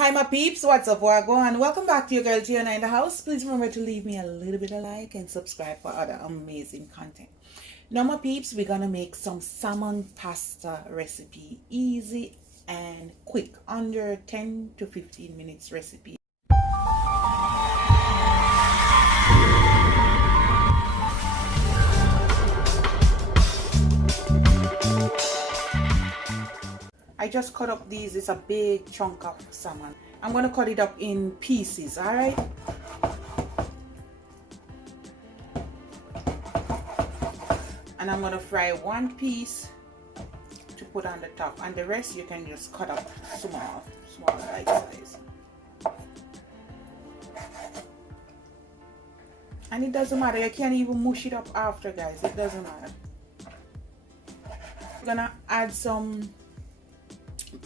Hi my peeps, what's up, what go on? Welcome back to your girl Gianna in the house. Please remember to leave me a little bit of like and subscribe for other amazing content. Now my peeps, we're gonna make some salmon pasta recipe. Easy and quick, under 10 to 15 minutes recipe. I just cut up these. It's a big chunk of salmon. I'm gonna cut it up in pieces, all right? And I'm gonna fry one piece to put on the top, and the rest you can just cut up small bite size. And it doesn't matter, you can't even mush it up after, guys. It doesn't matter. I'm gonna add some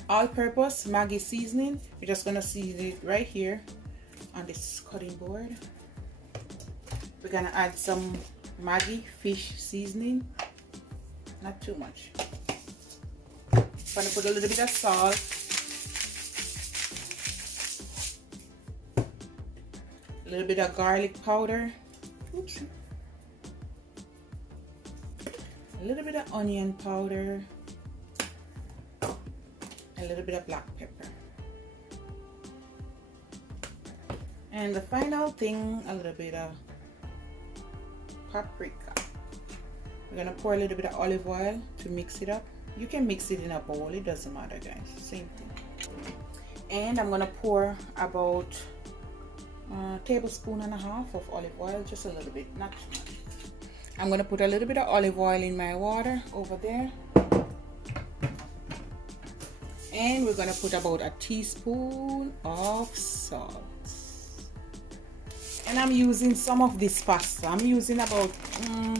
all-purpose Maggi seasoning. We're just gonna season it right here on this cutting board. We're gonna add some Maggi fish seasoning, not too much. I'm gonna put a little bit of salt, a little bit of garlic powder, oops, a little bit of onion powder, a little bit of black pepper, and the final thing, a little bit of paprika. We're gonna pour a little bit of olive oil to mix it up. You can mix it in a bowl, it doesn't matter, guys, same thing. And I'm gonna pour about a tablespoon and a half of olive oil, just a little bit, not too much. I'm gonna put a little bit of olive oil in my water over there. And we're gonna put about a teaspoon of salt. And I'm using some of this pasta. I'm using about a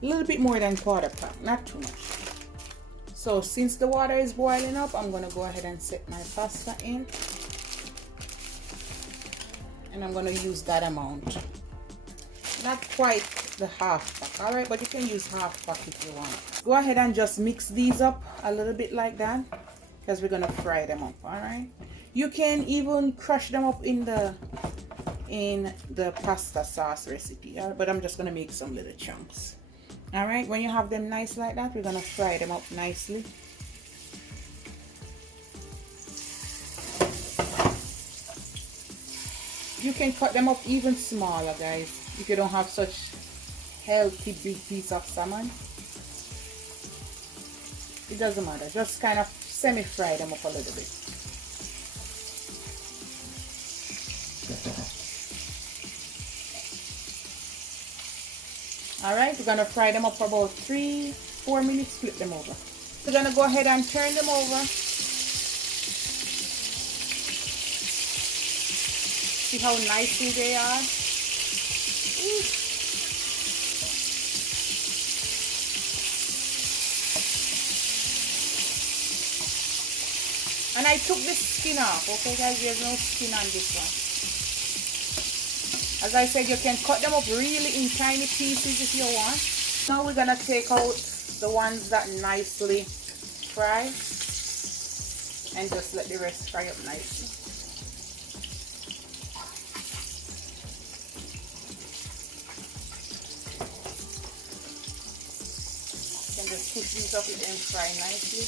little bit more than quarter cup, not too much. So since the water is boiling up, I'm gonna go ahead and set my pasta in. And I'm gonna use that amount. Not quite the half pack, alright? But you can use half pack if you want. Go ahead and just mix these up a little bit like that, because we're gonna fry them up, all right? You can even crush them up in the pasta sauce recipe, all right? But I'm just gonna make some little chunks. All right, when you have them nice like that, we're gonna fry them up nicely. You can cut them up even smaller, guys, if you don't have such healthy big piece of salmon. It doesn't matter, just kind of semi-fry them up a little bit. Alright, we're gonna fry them up for about 3-4 minutes, flip them over. We're gonna go ahead and turn them over. See how nicely they are? Ooh. And I took the skin off, okay guys, there's no skin on this one. As I said, you can cut them up really in tiny pieces if you want. Now we're gonna take out the ones that nicely fry and just let the rest fry up nicely. You can just push these up and fry nicely.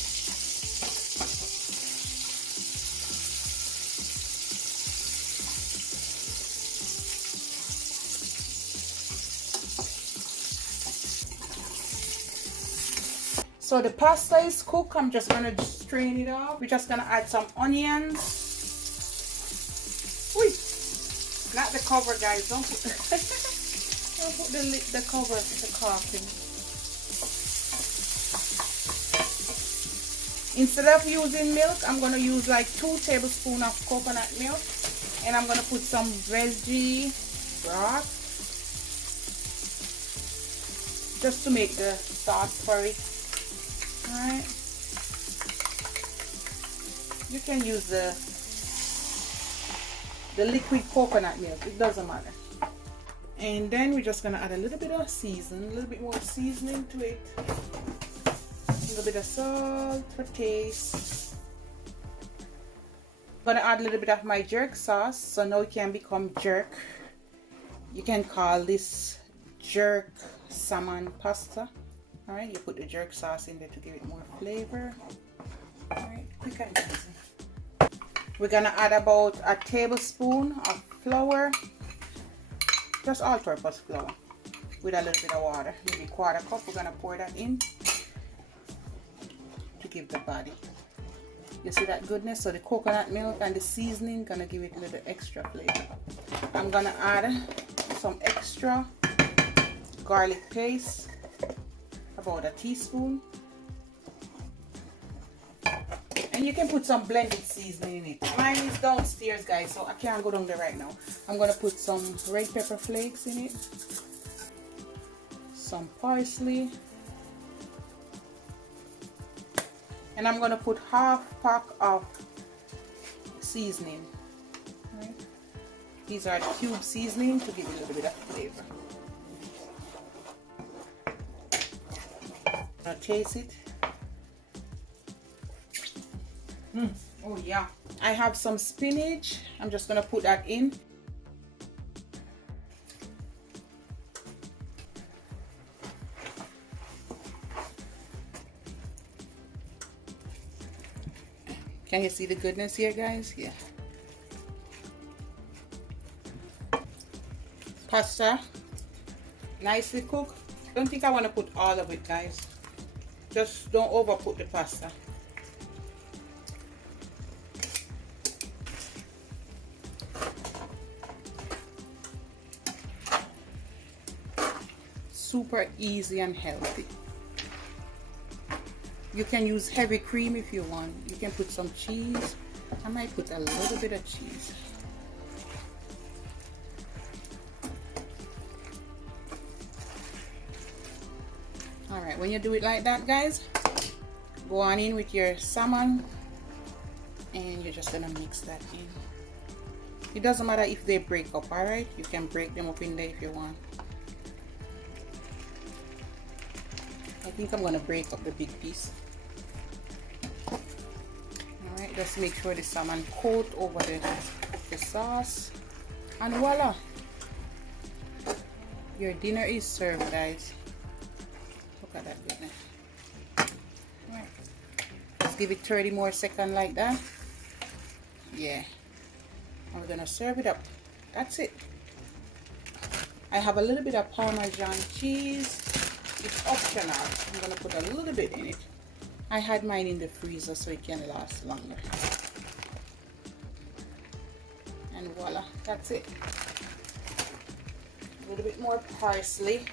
So the pasta is cooked. I'm just gonna strain it off. We're just gonna add some onions. Wait, not the cover, guys. Don't put, don't put the cover, the carton. Instead of using milk, I'm gonna use like 2 tablespoons of coconut milk, and I'm gonna put some veggie broth just to make the sauce for it. Alright, you can use the liquid coconut milk, it doesn't matter. And then we're just gonna add a little bit of season, a little bit more seasoning to it, a little bit of salt for taste, Gonna add a little bit of my jerk sauce, so now it can become jerk. You can call this jerk salmon pasta. All right, you put the jerk sauce in there to give it more flavor. All right, quick and easy. We're gonna add about a tablespoon of flour, just all-purpose flour, with a little bit of water, maybe quarter cup. We're gonna pour that in to give the body. You see that goodness? So the coconut milk and the seasoning gonna give it a little extra flavor. I'm gonna add some extra garlic paste, about a teaspoon. And you can put some blended seasoning in it. Mine is downstairs, guys, so I can't go down there right now. I'm gonna put some red pepper flakes in it, some parsley, and I'm gonna put half pack of seasoning. Right. These are cube seasoning to give it a little bit of flavor. Now taste it. Oh yeah. I have some spinach. I'm just gonna put that in. Can you see the goodness here, guys? Yeah. Pasta, nicely cooked. Don't think I want to put all of it, guys. Just don't over put the pasta. Super easy and healthy. You can use heavy cream if you want. You can put some cheese. I might put a little bit of cheese. Alright, when you do it like that, guys, go on in with your salmon and you're just gonna mix that in. It doesn't matter if they break up, alright? You can break them up in there if you want. I think I'm gonna break up the big piece. Alright, just make sure the salmon coat over the sauce. And voila! Your dinner is served, guys. Look at that goodness. Alright. Let's give it 30 more seconds like that. Yeah. And we're gonna serve it up. That's it. I have a little bit of Parmesan cheese. It's optional. I'm gonna put a little bit in it. I had mine in the freezer so it can last longer. And voila, that's it. A little bit more parsley.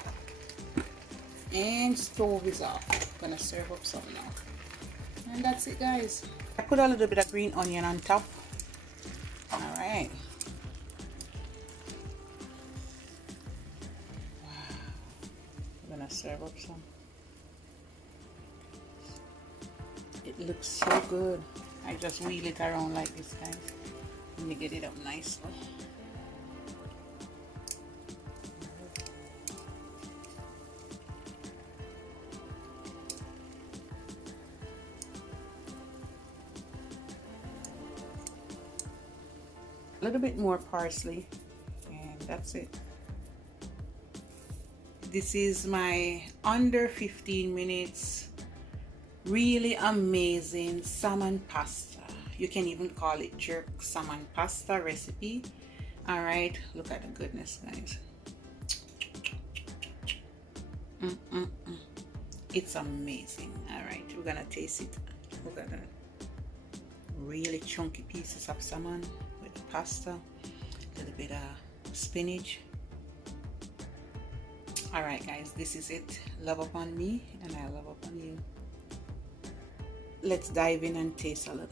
And stove is off. I'm gonna serve up some now. And that's it, guys. I put a little bit of green onion on top. Alright. Serve up some. It looks so good. I just wheel it around like this, guys. Let me get it up nicely. A little bit more parsley, and that's it. This is my under 15 minutes really amazing salmon pasta. You can even call it jerk salmon pasta recipe. All right, look at the goodness, guys. It's amazing. All right, we're gonna taste it. Look at that. Really chunky pieces of salmon with the pasta, a little bit of spinach. Alright, guys, this is it. Love upon me and I love upon you. Let's dive in and taste a little.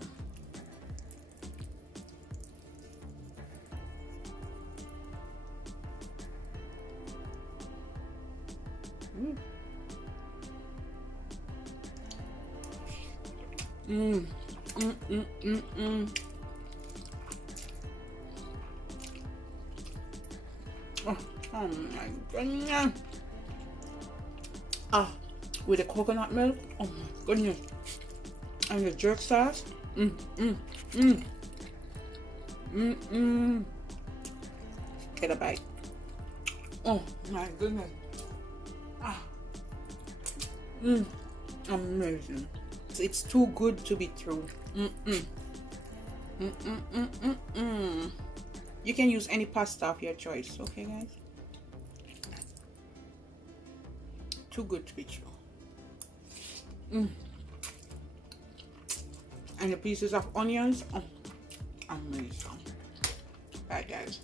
Oh my goodness. With the coconut milk. Oh my goodness. And the jerk sauce. Get a bite. Oh my goodness. Amazing. It's too good to be true. You can use any pasta of your choice, okay guys? Too good to be true. And the pieces of onions, amazing. Bye guys.